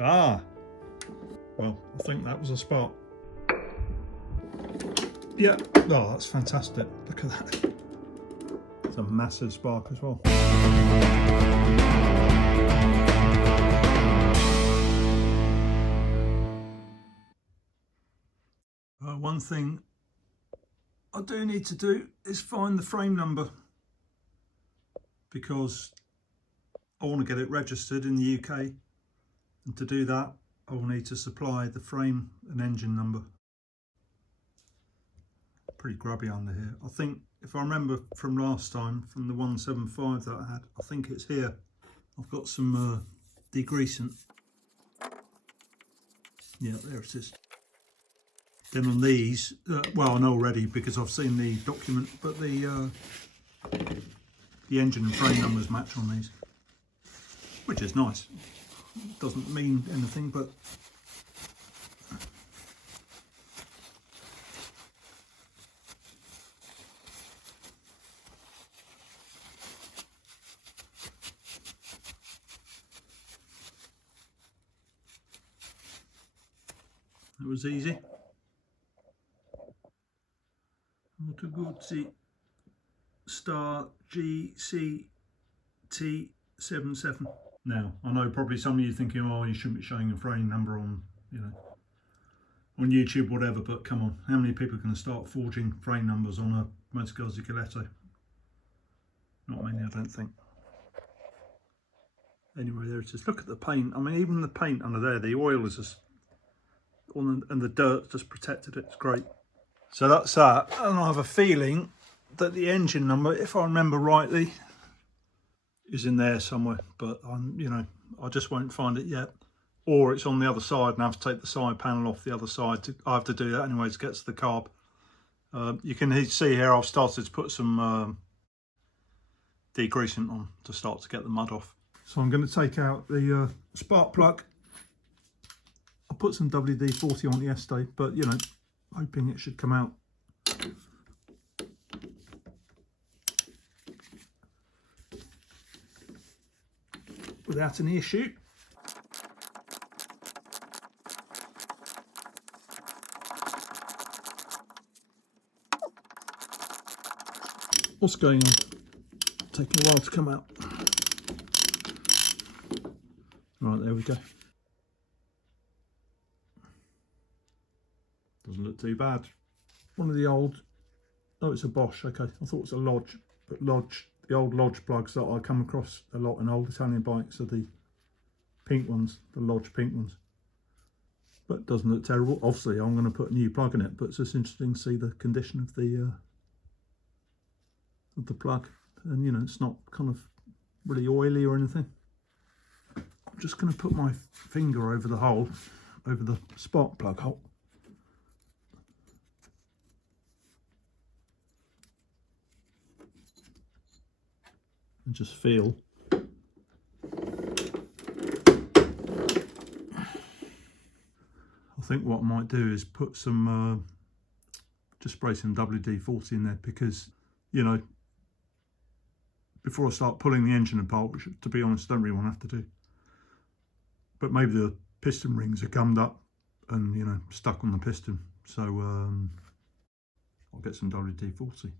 Ah, well, I think that was a spark. Yeah, oh, that's fantastic. Look at that. It's a massive spark as well. One thing I do need to do is find the frame number, because I want to get it registered in the UK, and to do that I will need to supply the frame and engine number. Pretty grubby under here. I think, if I remember from last time, from the 175 that I had, I think it's here. I've got some degreasant. Yeah, there it is. Then on these, well, I know already because I've seen the document, but the engine and frame numbers match on these, which is nice. Doesn't mean anything, but it was easy. Moto Guzzi Star GCT77. Now, I know probably some of you thinking, oh, you shouldn't be showing a frame number on, you know, on YouTube, whatever, but come on, how many people can start forging frame numbers on a Moto Guzzi Galletto? Not many, I don't think. Anyway, there it is. Look at the paint. I mean, even the paint under there, the oil is just on, and the dirt just protected it. It's great. So that's that, and I have a feeling that the engine number, if I remember rightly, is in there somewhere, but you know, I just won't find it yet. Or it's on the other side and I have to take the side panel off the other side. I have to do that anyway to get to the carb. You can see here I've started to put some degreasant on to start to get the mud off. So I'm going to take out the spark plug. I put some WD-40 on yesterday, but you know, hoping it should come out. Without any issue. What's going on? Taking a while to come out. Right, there we go. Doesn't look too bad. One of the old, oh, it's a Bosch, okay. I thought it was a Lodge, but Lodge, the old Lodge plugs that I come across a lot in old Italian bikes are the pink ones, the Lodge pink ones. But it doesn't look terrible. Obviously, I'm going to put a new plug in it, but it's just interesting to see the condition of the plug. And you know, it's not kind of really oily or anything. I'm just going to put my finger over the hole, over the spark plug hole. And just feel. I think what I might do is put some, just spray some WD-40 in there, because, you know, before I start pulling the engine apart, which to be honest I don't really want to have to do, but maybe the piston rings are gummed up and, you know, stuck on the piston, so I'll get some WD-40.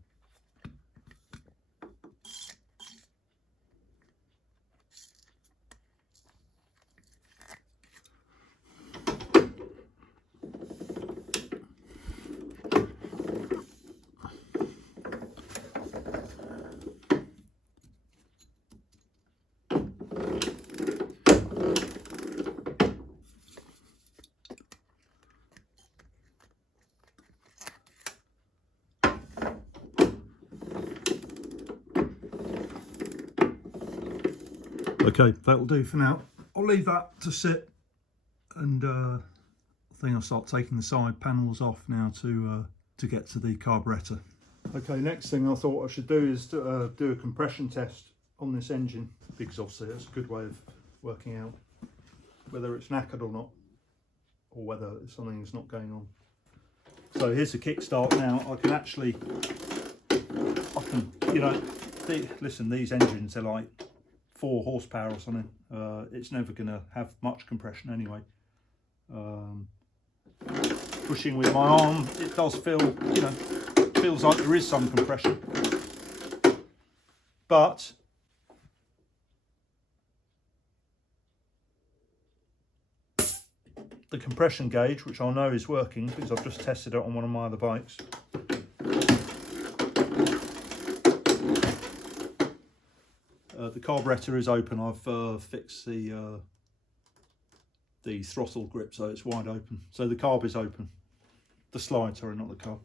Okay, that'll do for now. I'll leave that to sit, and I think I'll start taking the side panels off now to get to the carburettor. Okay, next thing I thought I should do is do a compression test on this engine, because obviously that's a good way of working out whether it's knackered or not, or whether something's not going on. So here's the kickstart now. I can actually, you know, listen, these engines are like 4 horsepower or something. It's never going to have much compression anyway. Pushing with my arm, it does feel, you know, feels like there is some compression, but the compression gauge, which I know is working because I've just tested it on one of my other bikes, the carburetor is open. I've fixed the throttle grip so it's wide open. So the carb is open. The slide, sorry, not the carb.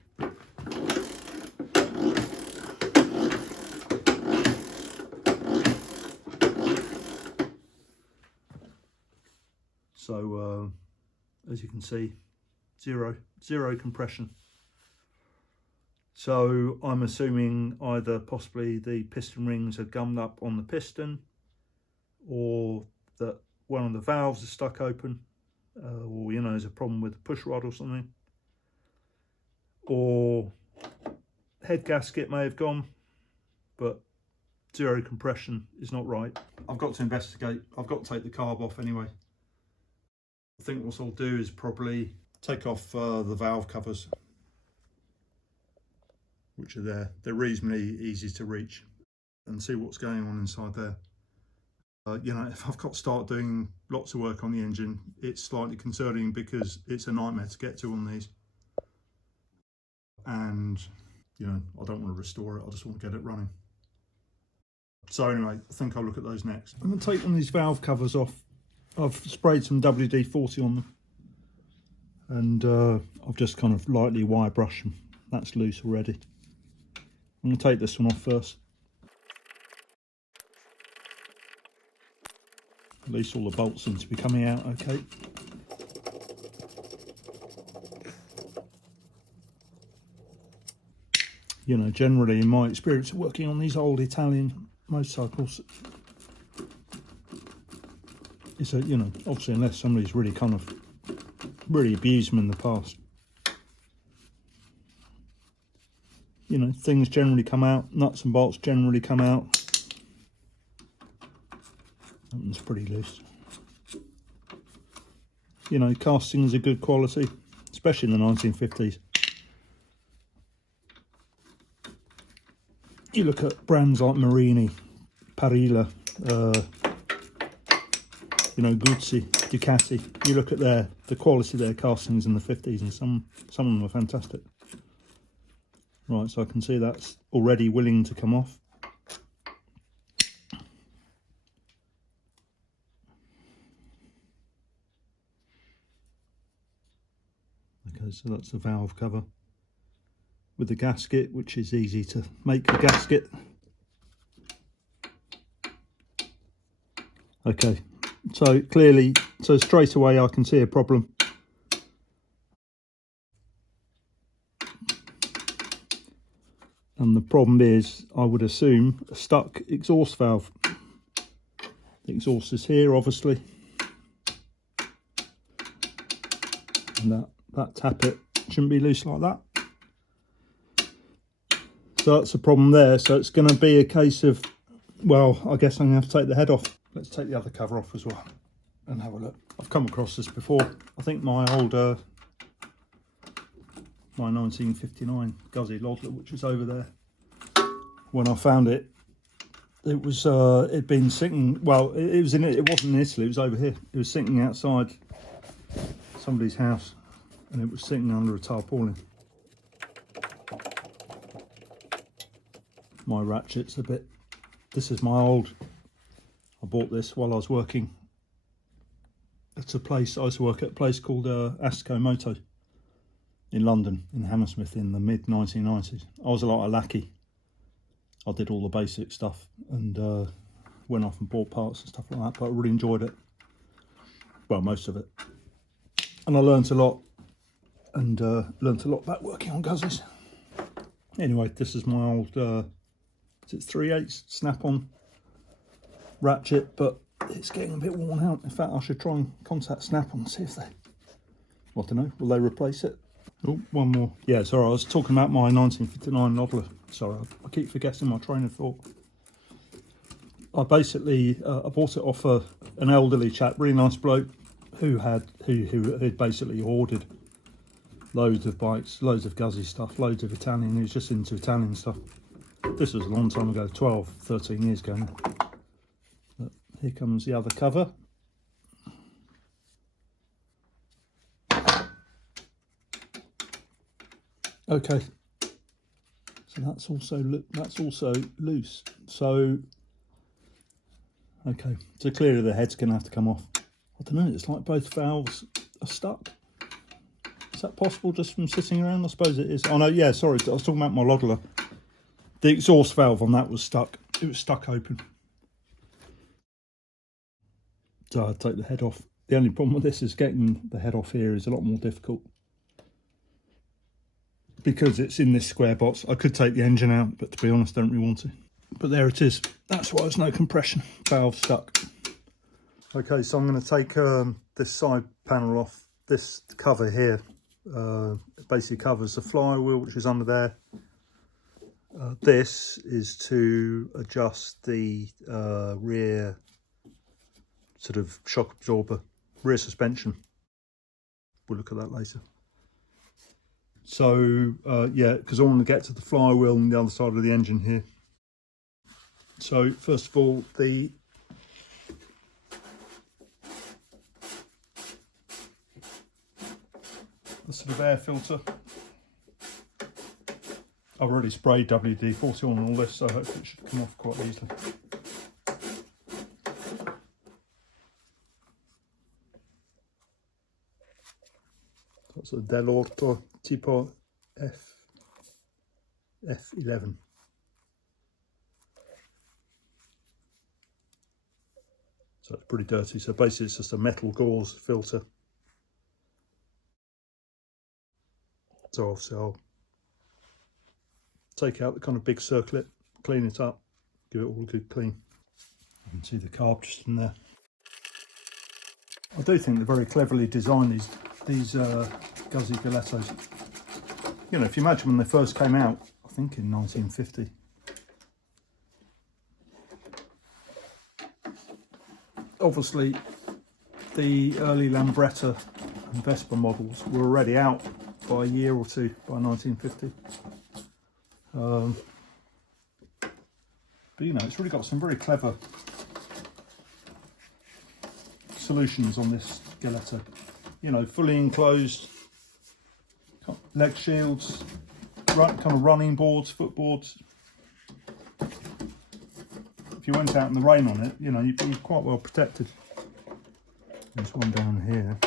So as you can see, zero compression. So I'm assuming either possibly the piston rings are gummed up on the piston, or that one of the valves is stuck open, or, you know, there's a problem with the push rod or something, or head gasket may have gone, but zero compression is not right. I've got to investigate. I've got to take the carb off anyway. I think what I'll do is probably take off the valve covers, which are there. They're reasonably easy to reach, and see what's going on inside there. You know, if I've got to start doing lots of work on the engine, it's slightly concerning because it's a nightmare to get to on these. And, you know, I don't want to restore it, I just want to get it running. So anyway, I think I'll look at those next. I'm going to take one of these valve covers off. I've sprayed some WD-40 on them, and I've just kind of lightly wire brushed them. That's loose already. I'm going to take this one off first. At least all the bolts seem to be coming out okay. You know, generally in my experience of working on these old Italian motorcycles, it's a, you know, obviously unless somebody's really kind of really abused them in the past, you know, things generally come out, nuts and bolts generally come out. That one's pretty loose. You know, castings are good quality, especially in the 1950s. You look at brands like Marini, Parilla, you know, Guzzi, Ducati. You look at the quality of their castings in the 50s, and some of them are fantastic. Right, so I can see that's already willing to come off. Okay, so that's the valve cover with the gasket, which is easy to make the gasket. Okay, so clearly, so straight away I can see a problem. And the problem is, I would assume, a stuck exhaust valve. The exhaust is here, obviously. And that tappet shouldn't be loose like that. So that's the problem there. So it's going to be a case of, well, I guess I'm going to have to take the head off. Let's take the other cover off as well and have a look. I've come across this before. I think my old, my 1959 Guzzi Galletto, which was over there, when I found it, it was, it'd been sinking, well, it wasn't in Italy, it was over here. It was sinking outside somebody's house, and it was sinking under a tarpaulin. My ratchet's a bit, this is my old, I bought this while I was working at a place, I used to work at a place called Asco Moto in London, in Hammersmith, in the mid 1990s. I was a lot of lackey. I did all the basic stuff and went off and bought parts and stuff like that, but I really enjoyed it. Well, most of it. And I learnt a lot, and learnt a lot about working on Guzzis. Anyway, this is my old, is it 3/8 snap-on ratchet, but it's getting a bit worn out. In fact, I should try and contact Snap-on and see if they, well, I don't know, will they replace it? Oh, one more. Yeah, sorry, I was talking about my 1959 Noddler. Sorry, I keep forgetting my train of thought. I basically I bought it off an elderly chap, really nice bloke, who had basically ordered loads of bikes, loads of Guzzi stuff, loads of Italian. He was just into Italian stuff. This was a long time ago, 12, 13 years ago now. But here comes the other cover. Okay, so that's also loose. So okay, so clearly the head's going to have to come off. I don't know, it's like both valves are stuck. Is that possible just from sitting around? I suppose it is. Oh no, yeah, sorry, I was talking about my Lodler. The exhaust valve on that was stuck. It was stuck open. So I'd take the head off. The only problem with this is getting the head off here is a lot more difficult, because it's in this square box. I could take the engine out, but to be honest, I don't really want to. But there it is. That's why there's no compression. Valve stuck. Okay, so I'm going to take this side panel off. This cover here basically covers the flywheel, which is under there. This is to adjust the rear sort of shock absorber, rear suspension. We'll look at that later. So yeah, because I want to get to the flywheel on the other side of the engine here. So first of all, the sort of air filter. I've already sprayed WD-40 on all this, so hopefully it should come off quite easily. That's a Dell'Orto Tipo F11. So it's pretty dirty. So basically it's just a metal gauze filter. So obviously I'll take out the kind of big circlet, clean it up, give it all a good clean. You can see the carb just in there. I do think they're very cleverly designed, these Guzzi Gallettos. You know, if you imagine when they first came out, I think in 1950. Obviously, the early Lambretta and Vespa models were already out by a year or two, by 1950. But you know, it's really got some very clever solutions on this Galletto. You know, fully enclosed leg shields, kind of running boards, footboards. If you went out in the rain on it, you know, you'd be quite well protected. There's one down here.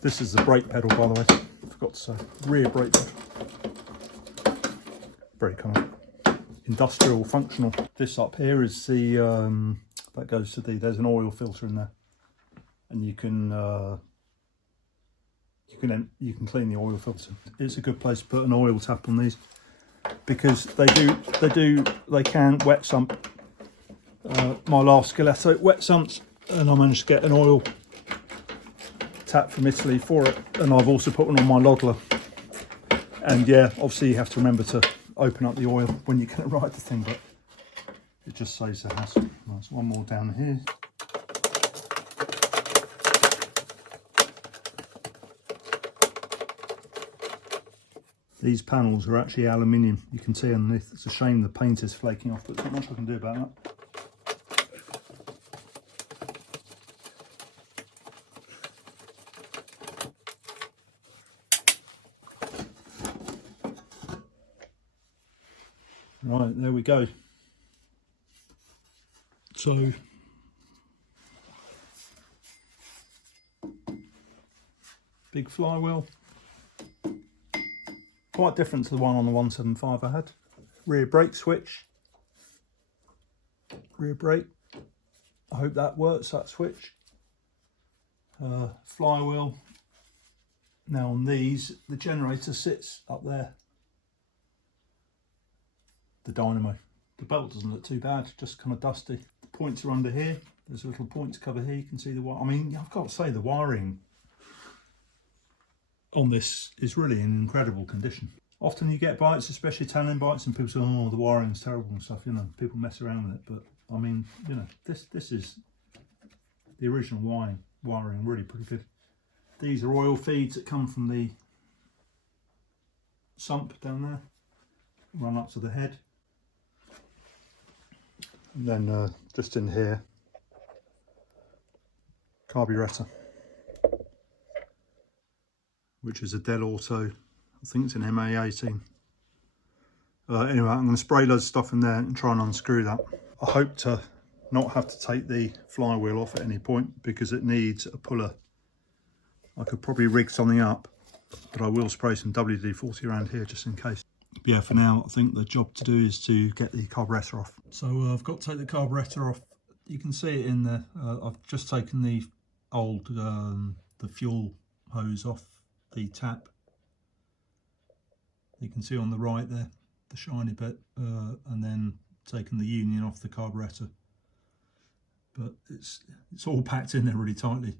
This is the brake pedal, by the way. I forgot to say, rear brake pedal. Very kind of industrial, functional. This up here is the that goes to there's an oil filter in there, and you can clean the oil filter. It's a good place to put an oil tap on these, because they can wet sump. My last Galletto wet sumps, and I managed to get an oil tap from Italy for it, and I've also put one on my Lodler. And yeah, obviously you have to remember to open up the oil when you're going to ride the thing, but it just saves the hassle. There's one more down here. These panels are actually aluminium. You can see underneath. It's a shame the paint is flaking off, but there's not much I can do about that. Right, there we go. So big flywheel, quite different to the one on the 175 I had. Rear brake switch, rear brake. I hope that works, that switch. Flywheel. Now on these, the generator sits up there. The dynamo. The belt doesn't look too bad, just kind of dusty. The points are under here. There's a little points cover here. You can see the wire. I mean, I've got to say the wiring on this is really in incredible condition. Often you get bites, especially tannin bites, and people say, oh, the wiring's terrible and stuff, you know, people mess around with it. But I mean, you know, this is the original wiring, really pretty good. These are oil feeds that come from the sump down there, run up to the head. And then just in here, carburettor, which is a Dell Auto, I think it's an MA18. Anyway, I'm going to spray loads of stuff in there and try and unscrew that. I hope to not have to take the flywheel off at any point because it needs a puller. I could probably rig something up, but I will spray some WD-40 around here just in case. But yeah, for now, I think the job to do is to get the carburettor off. So I've got to take the carburettor off. You can see it in there. I've just taken the old, the fuel hose off the tap. You can see on the right there, the shiny bit, and then taken the union off the carburettor. But it's all packed in there really tightly.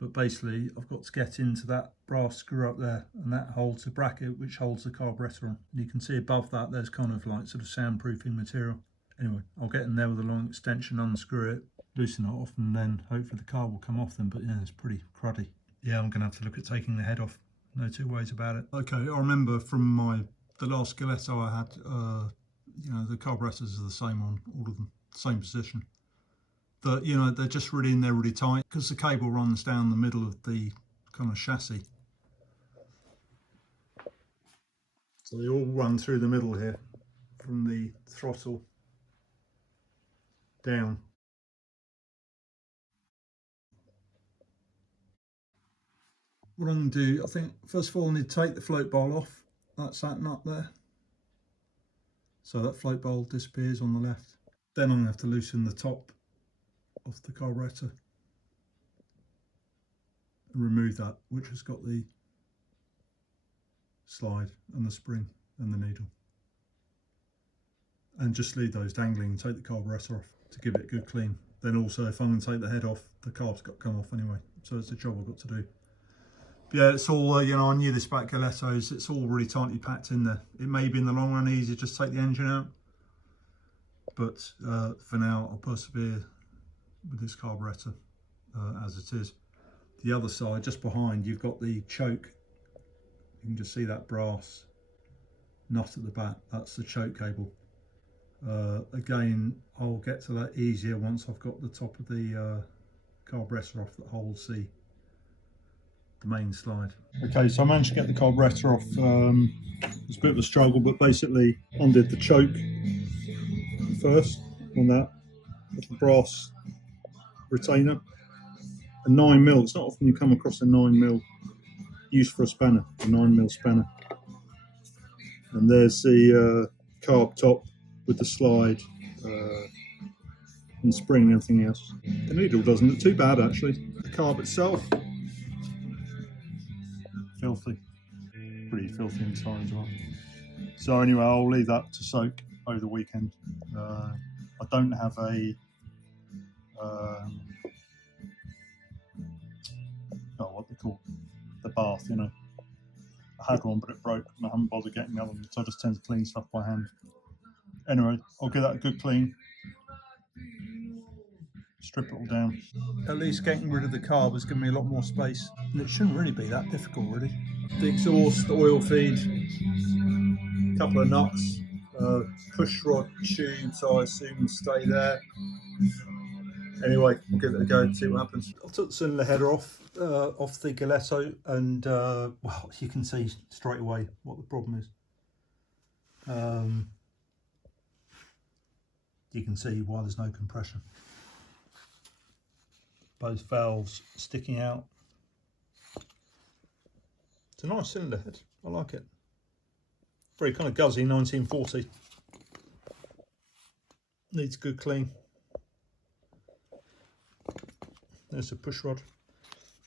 But basically, I've got to get into that brass screw up there, and that holds the bracket which holds the carburettor on. And you can see above that, there's kind of like sort of soundproofing material. Anyway, I'll get in there with a long extension, unscrew it, loosen it off, and then hopefully the car will come off then. But yeah, it's pretty cruddy. Yeah, I'm going to have to look at taking the head off. No two ways about it. Okay, I remember from the last Galletto I had, you know, the carburetors are the same on all of them, same position. But you know, they're just really in there really tight because the cable runs down the middle of the kind of chassis. So they all run through the middle here, from the throttle down. What I'm going to do, I think, first of all, I need to take the float bowl off. That's that nut there. So that float bowl disappears on the left. Then I'm going to have to loosen the top of the carburettor and remove that, which has got the slide and the spring and the needle. And just leave those dangling and take the carburettor off to give it a good clean. Then also, if I'm going to take the head off, the carb's got to come off anyway. So it's a job I've got to do. But yeah, it's all, you know, I knew this about Gallettos, it's all really tightly packed in there. It may be in the long run easy to just take the engine out, but for now I'll persevere with this carburettor as it is. The other side, just behind, you've got the choke. You can just see that brass nut at the back, that's the choke cable. Again, I'll get to that easier once I've got the top of the carburettor off that holds the main slide. Okay, so I managed to get the carburettor off. It was a bit of a struggle, but basically undid the choke first on that little brass retainer. A 9mm, it's not often you come across a 9mm used for a spanner, a 9mm spanner. And there's the carb top with the slide and spring and everything else. The needle doesn't look too bad actually. The carb itself, filthy, pretty filthy inside as well. So anyway, I'll leave that to soak over the weekend. I don't have a what they call the bath, you know. I had one but it broke and I haven't bothered getting the other one, so I just tend to clean stuff by hand. Anyway, I'll give that a good clean, strip it all down. At least getting rid of the carb has given me a lot more space, and it shouldn't really be that difficult really. The exhaust, oil feed, a couple of nuts, push rod tubes I assume stay there. Anyway, we'll give it a go and see what happens. I took the cylinder header off the Galletto, and well, you can see straight away what the problem is. You can see why there's no compression. Both valves sticking out. It's a nice cylinder head, I like it. Very kind of guzzy, 1940. Needs a good clean. There's a push rod.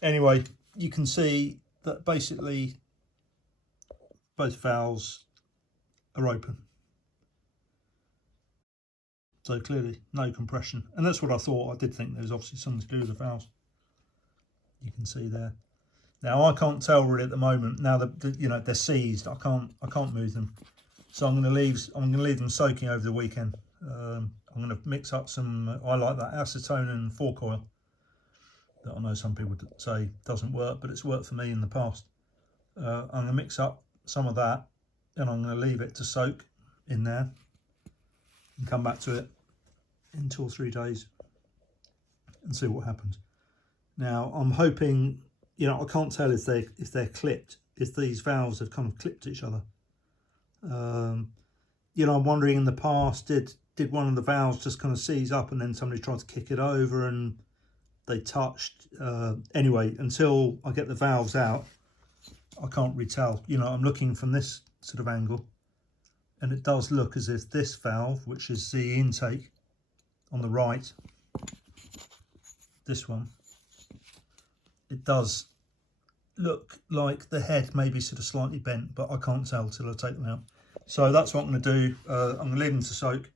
Anyway, you can see that basically both valves are open. So clearly no compression. And that's what I thought. I did think there was obviously something to do with the valves. You can see there. Now I can't tell really at the moment. Now you know, they're seized. I can't move them. So I'm going to leave them soaking over the weekend. I'm going to mix up some. I like that acetone and fork oil. That I know some people say doesn't work, but it's worked for me in the past. I'm going to mix up some of that, and I'm going to leave it to soak in there, and come back to it in 2 or 3 days, and see what happens. Now I'm hoping, you know, I can't tell if they're clipped, if these valves have kind of clipped each other. You know, I'm wondering in the past, did one of the valves just kind of seize up and then somebody tried to kick it over and they touched? Anyway, until I get the valves out, I can't really tell. You know, I'm looking from this sort of angle, and it does look as if this valve, which is the intake on the right, this one, it does look like the head may be sort of slightly bent, but I can't tell till I take them out. So that's what I'm going to do. I'm going to leave them to soak,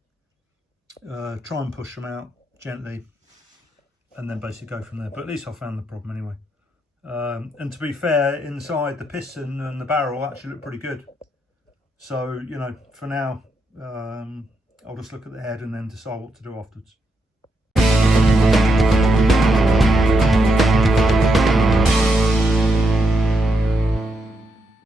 try and push them out gently, and then basically go from there. But at least I found the problem anyway. And to be fair, inside the piston and the barrel actually look pretty good. So, you know, for now, I'll just look at the head and then decide what to do afterwards.